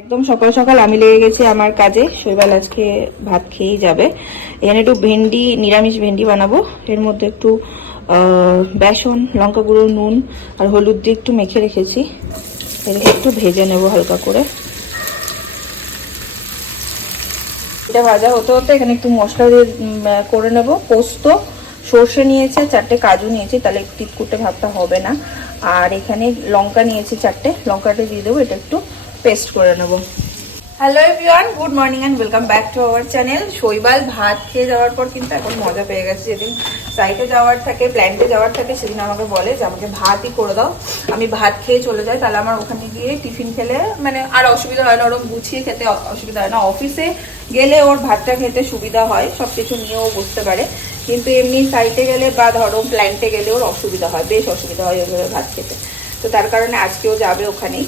একদম সকাল সকাল আমি লেগে গেছি আমার কাজে। শৈবাল আজকে ভাত খেয়েই যাবে। এখানে একটু ভেন্ডি, নিরামিষ ভেন্ডি বানাবো। এর মধ্যে একটু বেসন, লঙ্কা গুঁড়ো, নুন আর হলুদ দিয়ে একটু মেখে রেখেছি। এটাকে একটু ভেজে নেব হালকা করে। এটা ভাজা হতে হতে এখানে একটু মশলা দিয়ে করে নেব। পোস্ত, সর্ষে নিয়েছে, 4টে কাজু নিয়েছি, তাহলে তিতকুটে ভাবটা হবে না। আর এখানে লঙ্কা নিয়েছি 4টে, লঙ্কাটা দিয়ে দেবো। এটা একটু পেস্ট করে নেব। Hello everyone, good morning and welcome back to our channel. শৈবাল ভাত খেয়ে যাওয়ার পর কিন্তু এখন মজা পেয়ে গেছে। যেদিন সাইটে যাওয়ার থাকে, প্ল্যান্টে যাওয়ার থাকে, সেদিন আমাকে বলে যে আমাকে ভাতই করে দাও। আমি ভাত খেয়ে চলে যাই, তাহলে আমার ওখানে গিয়ে টিফিন খেলে মানে আর অসুবিধা হয় না, ওরকম গুছিয়ে খেতে অসুবিধা হয় না। অফিসে গেলে ওর ভাতটা খেতে সুবিধা হয়, সব কিছু নিয়েও বুঝতে পারে। কিন্তু এমনি সাইটে গেলে বা ধরো প্ল্যান্টে গেলে ওর অসুবিধা হয়, বেশ অসুবিধা হয় ওইভাবে ভাত খেতে। তো তার কারণে আজকেও যাবে ওখানেই।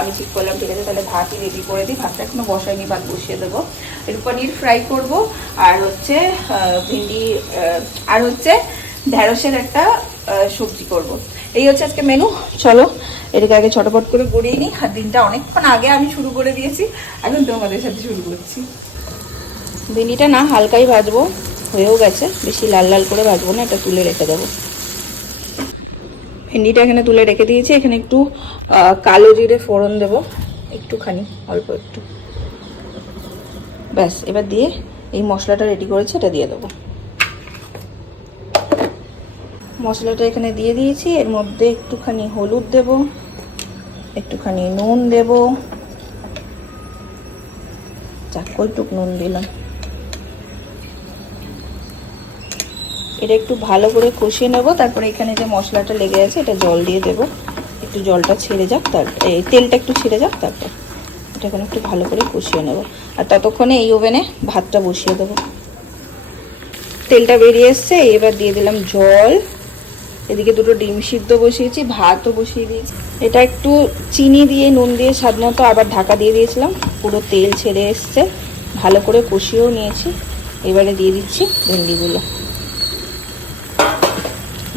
আমি ঠিক করলাম ঠিক আছে তাহলে ভাতই রেডি করে দিই। ভাতটা এখনো বসাইনি, ভাত বসিয়ে দেবো। একটু পনির ফ্রাই করব, আর হচ্ছে ভিন্ডি, আর হচ্ছে ঢেঁড়সের একটা সবজি করব। এই হচ্ছে আজকে মেনু। চলো এটাকে আগে ছটপট করে গড়িয়ে নিই। আর দিনটা অনেকক্ষণ আগে আমি শুরু করে দিয়েছি, এখন তোমাদের সাথে শুরু করছি। ভিন্ডিটা না হালকাই ভাজবো, হয়েও গেছে, বেশি লাল লাল করে ভাজবো না। এটা তুলে রেখে দেবো। ভেন্ডিটা এখানে তুলে রেখে দিয়েছি। এখানে একটু কালো জিরে ফোড়ন দেবো, একটুখানি, অল্প একটু, ব্যাস। এবার দিয়ে এই মশলাটা রেডি করেছি, এটা দিয়ে দেবো। মশলাটা এখানে দিয়ে দিয়েছি। এর মধ্যে একটুখানি হলুদ দেব, একটুখানি নুন দেব, কইটুক নুন দিলাম। এটা একটু ভালো করে কষিয়ে নেব। তারপরে এখানে যে মশলাটা লেগে আছে এটা জল দিয়ে দেব। একটু জলটা ছেড়ে যাক, তারপর এই তেলটা একটু ছেড়ে যাক, তারপর এটা এখন একটু ভালো করে কষিয়ে নেব। আর ততক্ষণে এই ওভেনে ভাতটা বসিয়ে দেবো। তেলটা বেরিয়ে এসছে, এবার দিয়ে দিলাম জল। এদিকে দুটো ডিম সিদ্ধ বসিয়েছি, ভাতও বসিয়ে দিয়েছি। এটা একটু চিনি দিয়ে, নুন দিয়ে স্বাদ মতো আবার ঢাকা দিয়ে দিয়েছিলাম। পুরো তেল ছেড়ে এসছে, ভালো করে কষিয়েও নিয়েছি। এবারে দিয়ে দিচ্ছি ভেন্ডিগুলো,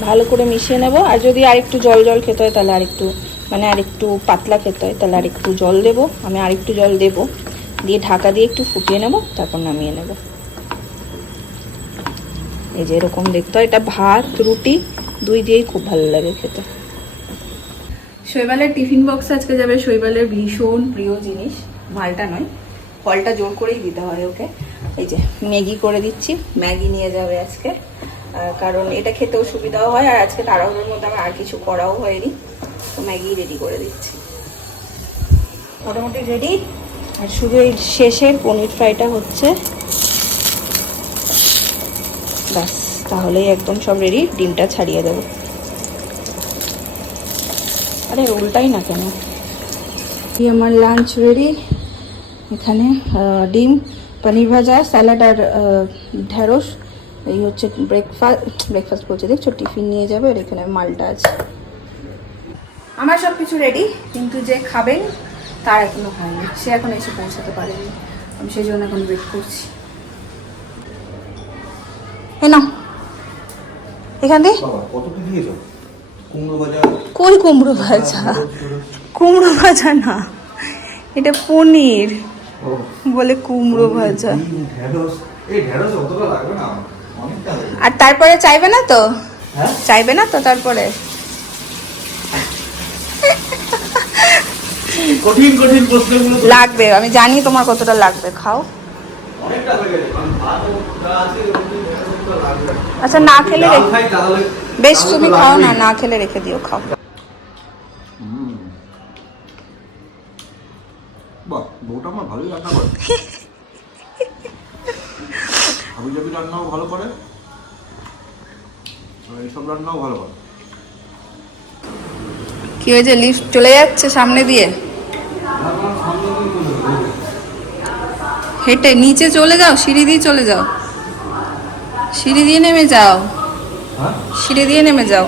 ভালো করে মিশিয়ে নেব। আর যদি আরেকটু জল জল খেতে হয় তাহলে আরেকটু, মানে আরেকটু পাতলা খেতে হয় তাহলে আরেকটু জল দেবো। আমি আরেকটু জল দেবো, দিয়ে ঢাকা দিয়ে একটু ফুটিয়ে নেব, তারপর নামিয়ে নেব। এই যে এরকম দেখতে হয়। এটা ভাত, রুটি দুই দিয়েই খুব ভালো লাগে খেতে। শৈবালের টিফিন বক্স আজকে যাবে শৈবালের ভীষণ প্রিয় জিনিস, মালটা নয়, ফলটা জোর করেই দিতে হয় ওকে। এই যে ম্যাগি করে দিচ্ছি, ম্যাগি নিয়ে যাবে আজকে, কারণ এটা খেতেও সুবিধাও হয়। আর আজকে তাড়াহুড়োর মধ্যে আমার আর কিছু করাও হয়নি, তো ম্যাগি রেডি করে দিচ্ছি। মোটামুটি রেডি। আর শুধু এই শেষের পনির ফ্রাইটা হচ্ছে, ব্যাস, তাহলেই একদম সব রেডি। ডিমটা ছাড়িয়ে দেবো। আরে উল্টাই না কেন। আমার লাঞ্চ রেডি। এখানে ডিম, পনির ভাজা, স্যালাড আর ঢেঁড়স। এই হচ্ছে ব্রেকফাস্ট বলছে, দেখছো টিফিন নিয়ে যাবে। আর এখানে মালটা আছে। আমার সব কিছু রেডি, কিন্তু যে খাবেন তার এখনো হয়নি, সে এখন এসে পৌঁছাতে পারেনি। আমি সেই জন্য এখন ওয়েট করছি। না এখান দিয়ে কই কুমড়ো ভাজা? কুমড়ো ভাজা না, এটা পনির বলে কুমড়ো ভাজা। আর তারপরে চাইবে না তো? চাইবে না তো তারপরে? কঠিন কঠিন প্রশ্নগুলো লাগবে, আমি জানি তোমার কতটা লাগবে। খাও। আচ্ছা না খেলে বেশ, তুমি খাও না, না খেলে রেখে দিও, খাও। বাহ, বউটা আমার ভালোই রান্না করে। হাবিজাবি রান্নাও ভালো করে, এইসব রান্নাও ভালো করে। কি হয়েছে? লিফট চলে যাচ্ছে সামনে দিয়ে? হেঁটে নিচে চলে যাও, সিঁড়ি দিয়ে চলে যাও, সিঁড়ি দিয়ে নেমে যাও, সিঁড়ি দিয়ে নেমে যাও।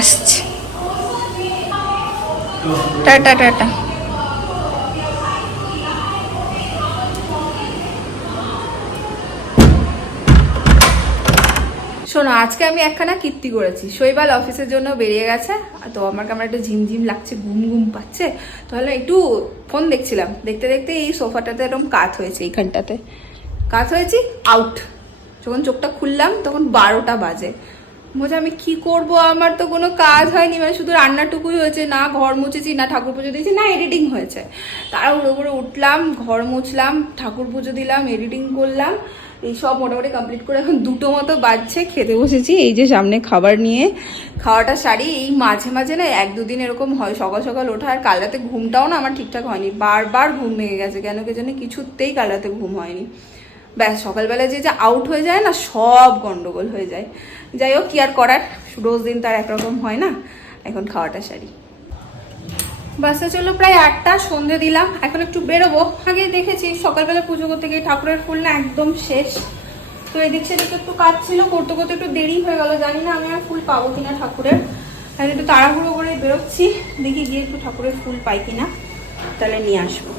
আসছে, টাটা টাটা। শোনো, আজকে আমি একখানা কীর্তি করেছি। শৈবাল অফিসের জন্য বেরিয়ে গেছে, তো আমার কেমন একটু ঝিমঝিম লাগছে, ঘুম ঘুম পাচ্ছে, তাহলে একটু ফোন দেখছিলাম। দেখতে দেখতে এই সোফাটাতে এরকম কাত হয়েছে, এইখানটাতে কাত হয়েছি, আউট। যখন চোখটা খুললাম তখন 12টা বাজে। বলছে আমি কি করব, আমার তো কোনো কাজ হয়নি, মানে শুধু রান্নাটুকুই হয়েছে, না ঘর মুছেছি, না ঠাকুর পুজো দিয়েছি, না এডিটিং হয়েছে। তাড়াহুড়ো করে উঠলাম, ঘর মুছলাম, ঠাকুর পুজো দিলাম, এডিটিং করলাম, এইসব মোটামুটি কমপ্লিট করে এখন 2টো মতো বাজছে। খেতে বসেছি, এই যে সামনে খাবার নিয়ে। খাওয়াটা সারি। এই মাঝে মাঝে না 1-2 দিন এরকম হয়, সকাল সকাল ওঠা, আর কাল রাতে ঘুমটাও না আমার ঠিকঠাক হয়নি, বারবার ঘুম ভেঙে গেছে কেন কে জানি, কিছুতেই কাল রাতে ঘুম হয়নি। ব্যাস সকালবেলায় যে আউট হয়ে যায় না, সব গন্ডগোল হয়ে যায়। যাই হোক, কি আর করার, রোজ দিন তার একরকম হয় না। এখন খাওয়াটা সারি। বাসে চলো প্রায় 8টা, সন্ধে দিলাম, এখন একটু বেরোবো। আগে দেখেছি সকালবেলা পুজো করতে গিয়ে ঠাকুরের ফুল না একদম শেষ, তো এদিক সেদিকে একটু কাজ ছিল, করতে করতে একটু দেরি হয়ে গেল। জানি না আমি আর ফুল পাবো কিনা ঠাকুরের, তাহলে একটু তাড়াহুড়ো করে বেরোচ্ছি, দেখি গিয়ে একটু ঠাকুরের ফুল পাই কিনা, তাহলে নিয়ে আসবো।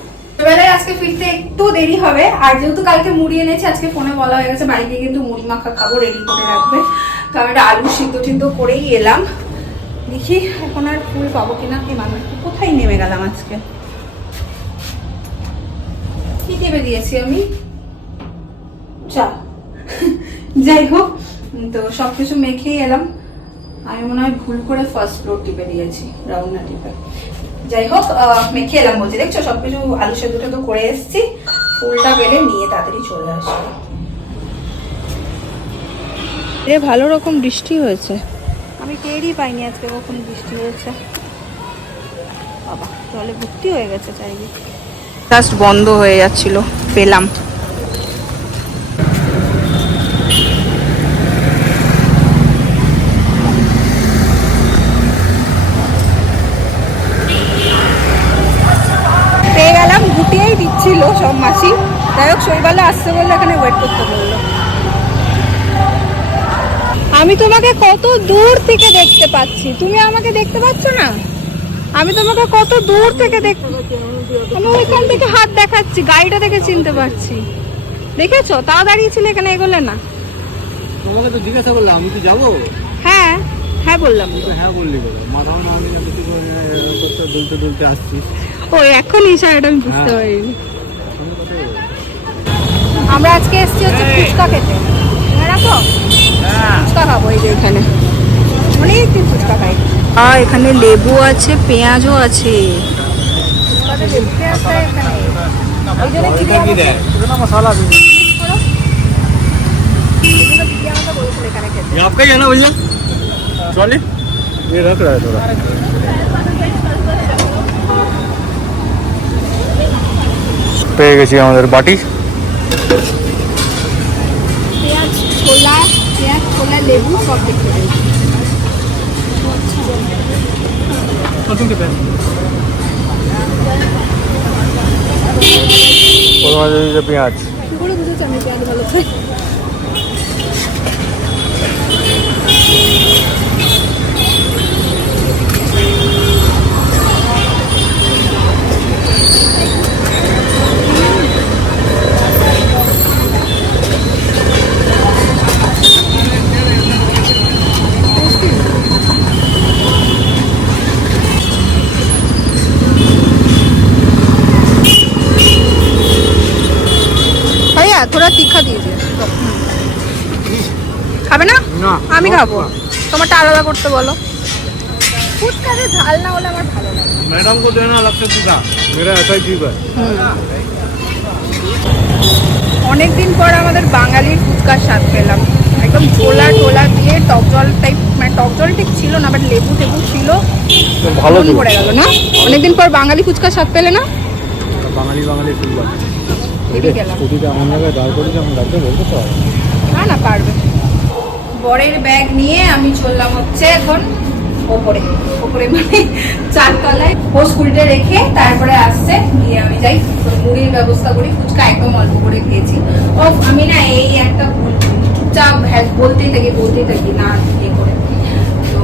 বেলায় আজকে ফিরতে একটু দেরি হবে, আর যেহেতু কালকে মুড়ি এনেছি, আজকে ফোনে বলা হয়ে গেছে বাড়িতে কিন্তু মুড়ি মাখা খাবো, রেডি করে রাখবে। তো আমি একটা আলু সিদ্ধ টিদ্ধ করেই এলাম, দেখি এখন আর ফুল পাবো কিনা। কি মানে কোথায় নেমে গেলাম আজকে, কি দেবে দিয়েছি আমি, চা। যাই হোক, তো সবকিছু মেখেই এলাম। আমি মনে হয় ভুল করে ফার্স্ট ফ্লোর টিপে দিয়েছি, রাউন্ড না টিপে। যাই হোক, মেখে এলাম বলছি, দেখছো সবকিছু আলু সেদ্ধটা তো করে এসছি, ফুলটা বেলে নিয়ে তাড়াতাড়ি চলে আসবো। ভালো রকম বৃষ্টি হয়েছে, আমি টেরই পাইনি আজকে কখন বৃষ্টি হয়েছে। বাবা, জলে ভর্তি হয়ে গেছে চারিদিকে, জাস্ট বন্ধ হয়ে যাচ্ছিল, পেলাম। পেয়ে গেলাম, গুটিয়েই দিচ্ছিল সব মাসি। যাই হোক, শৈবালে আসতে বললে এখানে ওয়েট করতে বললো। আমি তোমাকে কত দূর থেকে দেখতে পাচ্ছি, তুমি আমাকে দেখতে পাচ্ছ না? আমি তোমাকে কত দূর থেকে আমি ওইখান থেকে হাত দেখাচ্ছি, গাড়িটা দেখে চিনতে পারছি। দেখেছো? তাও দাঁড়িয়েছিলে এখানে, এগোলে না। তোমাকে তো জিজ্ঞাসা করলাম আমি কি যাবো? হ্যাঁ হ্যাঁ বললাম। হ্যাঁ বললি বলো, মাথাও না আমি কিছু দুলতে দুলতে আসছি। ও এখন ইশারাটা আমি বুঝতে পারিনি। আমরা আজকে এসেছি হচ্ছে ফুচকা খেতে, রাখো ফুচকা খাবো। এই যে এখানে অনেকদিন ফুচকা খাই। এখানে লেবু আছে, পেঁয়াজও আছে। आपका ही है ना भैया? ट्रॉली ये रख रहा है थोड़ा। পেয়ে গেছি আমাদের বাটি। পেঁয়াজ ছোলা, লেবু সব দেখতে পাই। পেঁয়াজ কি করে বুঝেছি আমি পেঁয়াজ ভালো খাই? थोड़ा तीखा दीजिए। খাবে না? আমি খাবো, তোমারটা আলাদা করতে বলো। ফুচকাতে ঝাল না হলে আমার ভালো লাগে না। मैडम को देना अलग से तीखा, मेरा ऐसा ही ठीक है। অনেকদিন পর আমাদের বাঙালির ফুচকার স্বাদ পেলাম, একদম ছোলা টোলা দিয়ে, টক জল টাইপ, মানে টক জল ঠিক ছিল না, বাট লেবু টেবু ছিল, ভালো পড়ে গেল না? অনেকদিন পর বাঙালি ফুচকার স্বাদ পেলে না? বাঙালি বাঙালি ফুচকা গেলাম এমন জায়গায় দাঁড় করি যেমন গাড়িতে বলতে তো না পারবে। বরের ব্যাগ নিয়ে আমি চললাম হচ্ছে এখন ওপরে মানে 4 তলায়। ও স্কুলটা রেখে তারপরে আসছে, গিয়ে আমি যাই মুড়ির ব্যবস্থা করি। ফুচকা একদম অল্প করে খেয়েছি। ও আমি না এই একটা চুপচাপ বলতেই থাকি না ইয়ে করে, তো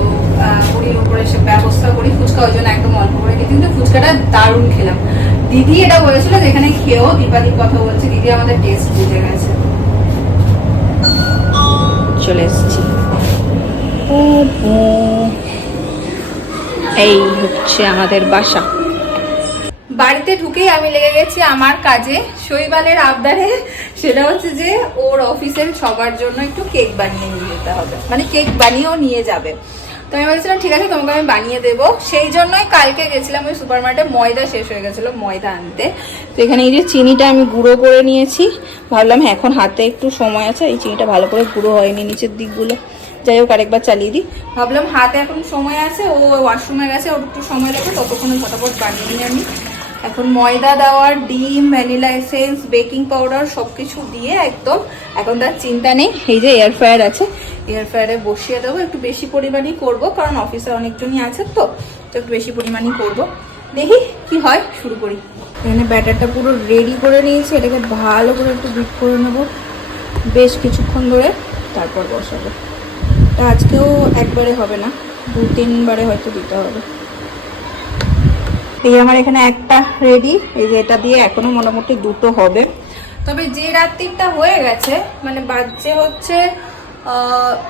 মুড়ির উপরে সে ব্যবস্থা করি। ফুচকা ওই জন্য একদম অল্প করে খেয়েছি, কিন্তু ফুচকাটা দারুণ খেলাম। দিদি এটা বলেছিল যেখানে খেয়েও, দীপাদির কথা বলছে, দিদি আমাদের টেস্ট বুঝে গেছে। চলে এসেছি। এই হচ্ছে আমাদের বাসা। বাড়িতে ঢুকেই আমি লেগে গেছি আমার কাজে, শৈবালের আবদারে। সেটা হচ্ছে যে ওর অফিসের সবার জন্য একটু কেক বানিয়ে নিয়ে যেতে হবে, মানে কেক বানিয়েও নিয়ে যাবে। তো আমি বলছিলাম ঠিক আছে তোমাকে আমি বানিয়ে দেবো। সেই জন্যই কালকে গেছিলাম ওই সুপার মার্কেটে, ময়দা শেষ হয়ে গেছিলো ময়দা আনতে। তো এখানে এই যে চিনিটা আমি গুঁড়ো করে নিয়েছি, ভাবলাম এখন হাতে একটু সময় আছে, এই চিনিটা ভালো করে গুঁড়ো হয়নি নিচের দিকগুলো, যাই হোক আরেকবার চালিয়ে দিই। ভাবলাম হাতে এখন সময় আছে, ও ওয়াশরুমে গেছে, ওর একটু সময় লাগবে, ততক্ষণে ঝটাপট বানিয়ে নিই আমি। এখন ময়দা দেওয়ার, ডিম, ভ্যানিলা এসেন্স, বেকিং পাউডার সবকিছু দিয়ে একদম এখন তার চিন্তা নেই। এই যে এয়ার ফ্রায়ার আছে, এয়ার ফ্রায়ারে বসিয়ে দেবো। একটু বেশি পরিমাণেই করব, কারণ অফিসে অনেকজনই আছে তো একটু বেশি পরিমাণই করব। দেখি কি হয়, শুরু করি। এখানে ব্যাটারটা পুরো রেডি করে নিয়েছি, এটাকে ভালো করে একটু বিট করে নেব বেশ কিছুক্ষণ ধরে, তারপর বসাবো। তা আজকেও একবারে হবে না, 2-3 বারে হয়তো দিতে হবে। এই আমার এখানে একটা রেডি, এই যে এটা দিয়ে এখনো মোটামুটি 2টো হবে। তবে যে রাত্রিটা হয়ে গেছে, মানে বাজছে হচ্ছে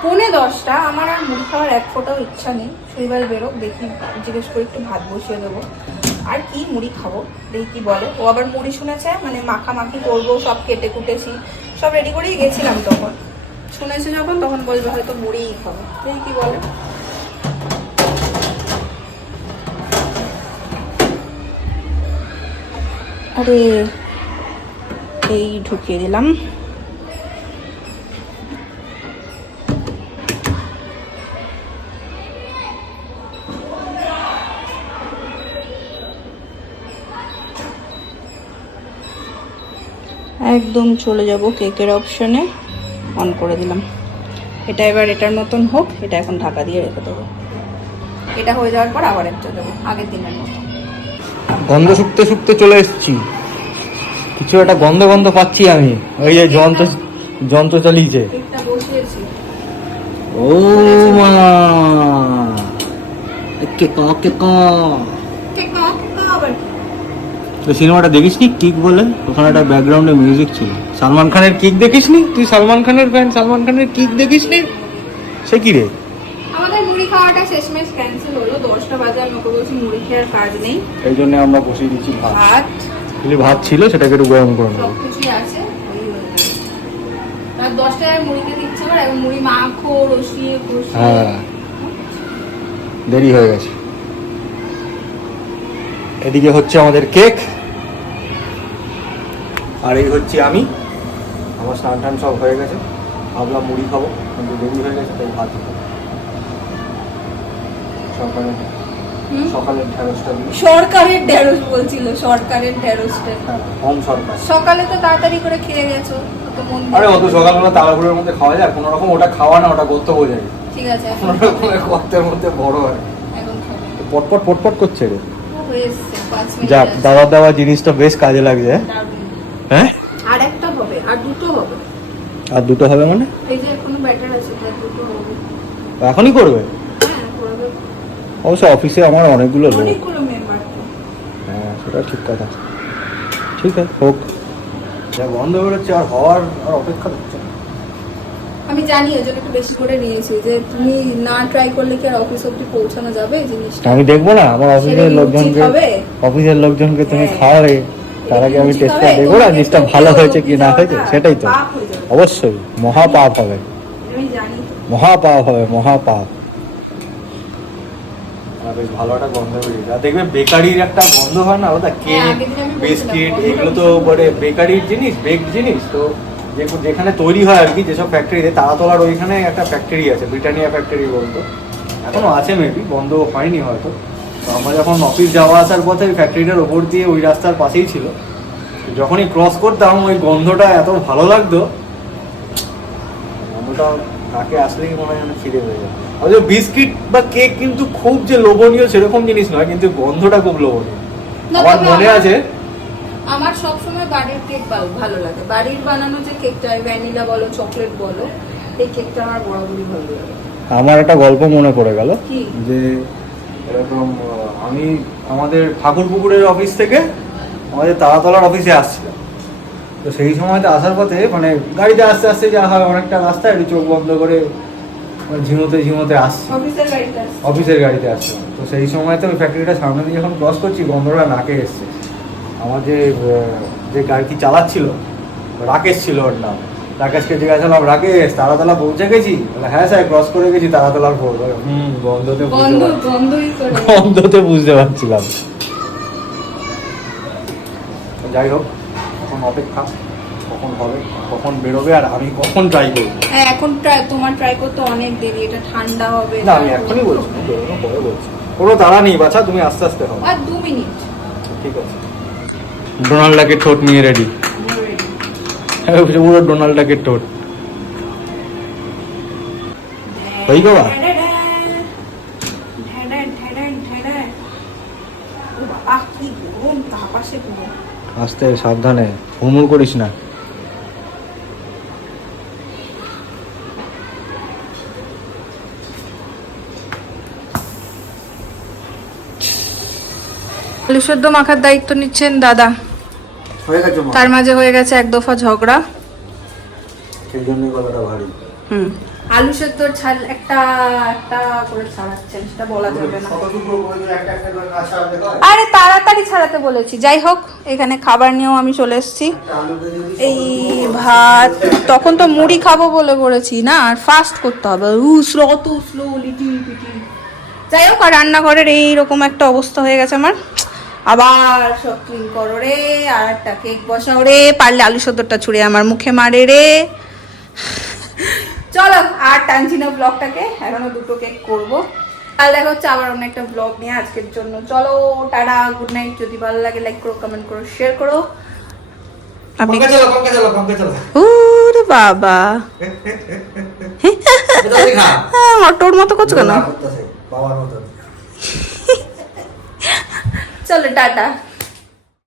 9:45, আমার আর মুড়ি খাওয়ার এক ফোঁটাও ইচ্ছা নেই। শৈবাল বেরোক, দেখি জিজ্ঞেস করে একটু ভাত বসিয়ে দেবো। আর কি মুড়ি খাবো, দেখি কি বলে। ও আবার মুড়ি শুনেছে, মানে মাখামাখি করবো, সব কেটে কুটেছি, সব রেডি করেই গেছিলাম। তখন শুনেছে যখন, তখন বলবে হয়তো মুড়িই খাবো, দেখি কি বলে। আরে এই ঢুকিয়ে দিলাম। একদম চলে যাব কেকের অপশনে, অন করে দিলাম। এটা এবার এটার মতন হোক, এটা এখন ঢাকা দিয়ে রেখে দেবো। এটা হয়ে যাওয়ার পর আবার একটা দেবো আগের দিনের মতো। গন্ধ শুকতে শুকতে চলে এসেছি, কিছু একটা গন্ধ গন্ধ পাচ্ছি আমি। ওই যে যন্ত্র চালিয়েছে। কেকটা বসিয়েছি। ও মা, কেক কেক। কেক না, কেক আবার কি? তো সিনেমাটা দেখিসনি কিক বলে? ওখানে একটা ব্যাকগ্রাউন্ডে মিউজিক ছিল। সালমান খানের কিক দেখিসনি? তুই সালমান খানের ফ্যান, সালমান খানের কিক দেখিসনি? সে কি রে? আমাদের মুড়ি খাওয়াটা শেষমেশ ক্যান্সেল হলো। 10টা বাজে, আমি ওকে বলছি মুড়ি খেয়ে আর কাজ নেই। এই জন্য আমরা বসিয়ে দিয়েছি ভাত। ভাত ছিল, সেটাকে একটু গরম করে নেবো। সবকিছুই আছে, ওই হয়ে যাবে। আর 10টায় মুড়িকে দিচ্ছে, আর এখন মুড়ি মাখো, রসিয়ে কষিয়ে। হ্যাঁ, দেরি হয়ে গেছে। এদিকে হচ্ছে আমাদের কেক, আর এই হচ্ছে আমি। আমার স্নান টান সব হয়ে গেছে, ভাবলাম মুড়ি খাবো, কিন্তু দেরি হয়ে গেছে, তাই ভাত খাবো। সকালের ঢ্যাঁড়সটা দিই। সরকারের ঢ্যাঁড়স বলছিল, সরকারের ঢ্যাঁড়সটা। হোম সরকার। সকালে তো তাড়াতাড়ি করে খেয়ে গেছো, তো মন দিয়ে। আরে অত সকালবেলা তাড়াহুড়োর মধ্যে খাওয়া যায়? কোনো রকম ওটা খাওয়া না, ওটা গর্ত বোঝায়। ঠিক আছে, কোনো রকমের গর্তের মধ্যে বড় হয়। এখন খাবো। পটপট পটপট করছে রে। হয়ে এসছে, 5 মিনিট যাক, আছে। দাওয়া দেওয়া জিনিসটা বেশ কাজে লাগছে। দারুণ। হ্যাঁ, আর একটা হবে, আর 2টো হবে। আর 2টো হবে মানে? এই যে এখনো ব্যাটার আছে, তার 2টো হবে। এখনই করবে? হ্যাঁ, করবে। অবশ্য অফিসে আমার অনেকগুলো লোক। অনেকগুলো মেম্বার তো। হ্যাঁ, সেটা ঠিক কথা। ঠিক আছে, হোক। যা বন্ধ বেরোচ্ছে, আর হওয়ার আর অপেক্ষা করছে না। আমি জানি, ওই জন্য একটু বেশি করে নিয়েছি, যে তুমি না ট্রাই করলে কি আর অফিস অব্দি পৌঁছানো যাবে এই জিনিসটা। আমি দেখবো না আমার অফিসের লোকজনকে, অফিসের লোকজনকে তুমি খাওয়াবে, তার আগে আমি টেস্টটা দেখবো না জিনিসটা ভালো হয়েছে কি না হয়েছে। সেটাই তো, অবশ্যই মহাপাপ হবে, আমি জানি, মহাপাপ হবে, মহাপাপ। বেশ ভালো একটা গন্ধ বেরিয়েছে। আর দেখবে বেকারির একটা গন্ধ হয় না, ওটা কেক, বিস্কিট, এগুলো তো বলে বেকারির জিনিস, বেকড জিনিস। তো যেখানে তৈরি হয় আর কি, যেসব ফ্যাক্টরিতে, তারাতলার ওইখানে একটা ফ্যাক্টরি আছে, ব্রিটানিয়া ফ্যাক্টরি বলতো, এখনো আছে মেবি, বন্ধ হয়নি হয়তো। তো আমরা যখন অফিস যাওয়া আসার পথে ওই ফ্যাক্টরিটার ওপর দিয়ে, ওই রাস্তার পাশেই ছিল, যখনই ক্রস করতাম ওই গন্ধটা এত ভালো লাগতো, গন্ধটা তাকে আসলেই মনে হয় খিদে হয়ে যায়। অথচ বিস্কিট বা কেক কিন্তু খুব যে লোভনীয় সেরকম জিনিস নয়, কিন্তু গন্ধটা খুব লোভনীয়। আমার মনে আছে, আমার সবসময় বাড়ির কেক ভালো লাগে। বাড়ির বানানো যে কেকটা, ভ্যানিলা বলো, চকলেট বলো, এই কেকটা আমার বরাবরই ভালো লাগে। আমার একটা গল্প মনে পড়ে গেল, কি? যে এরকম আমি আমাদের ঠাকুরপুকুরের অফিস থেকে আমাদের তারাতলার অফিসে আসছিলাম। তো সেই সময়তে আসার পথে, মানে গাড়িতে আস্তে আস্তে যা হয়, অনেকটা রাস্তা একটু চোখ বন্ধ করে ঝিমোতে ঝিমোতে আসছি, অফিসের গাড়িতে আসছে। অফিসের গাড়িতে আসছিলাম। তো সেই সময়তে ওই ফ্যাক্টরিটা সামনে দিয়ে যখন ক্রস করছি গন্ধটা নাকে এসছে। আমার যে গাড়িটি চালাচ্ছিল রাকেশ ছিল ওর নাম, রাকেশকে জিজ্ঞাসা করলাম, রাকেশ তারাতলা পৌঁছে গেছি? বলে হ্যাঁ স্যার ক্রস করে গেছি তারাতলার পর। গন্ধতে গন্ধতে বুঝতে পারছিলাম। যাই হোক, এখন অপেক্ষা কখন হবে, কখন বেরোবে, আর আমি কখন ট্রাই করবো। হ্যাঁ এখন তোমার ট্রাই করতে অনেক দেরি, এটা ঠান্ডা হবে। না আমি এখনই বলছি, বেরোনোর পরে বলছি। কোনো তাড়া নেই বাছা, তুমি আস্তে আস্তে হবে। আর 2 মিনিট। ঠিক আছে। ডোনাল্ডাকে ঠোঁট নিয়ে রেডি, পুরো ডোনাল্ডাকে ঠোঁট। হয়ে গো আস্তে সাবধানে, হুড়মুড় করিস না। আলু সেদ্ধ মাখার দায়িত্ব নিচ্ছেন দাদা, হয়ে গেছে মা, তার মাঝে হয়ে গেছে এক দফা ঝগড়া। সেই জন্যই গলাটা ভারী। আলু সেদ্ধর ছাল একটা একটা করে ছাড়াচ্ছেন, সেটা বলা যাবে না। আরে তাড়াতাড়ি ছাড়াতে বলেছি। যাই হোক, এখানে খাবার নিয়েও আমি চলে এসেছি। এই ভাত, তখন তো মুড়ি খাবো বলে বলেছি না, আর ফাস্ট করতে হবে, স্লোলি পিটি। যাই হোক, আর রান্নাঘরের এইরকম একটা অবস্থা হয়ে গেছে আমার। আবার সব ক্লিন করো রে, আর একটা কেক বসাও রে, পারলে আলু সেদ্ধটা ছুঁড়ে আমার মুখে মারে রে। চলো আর টানছি না ব্লগটাকে, এখনো 2টো কেক করবো। আর দেখা হচ্ছে আবার অন্য একটা ব্লগ নিয়ে আজকের জন্য। চলো টাটা, গুড নাইট। যদি ভালো লাগে লাইক করো, কমেন্ট করো, শেয়ার করো। ওরে বাবা, মটর মতো করছো কেন? চলো টাটা।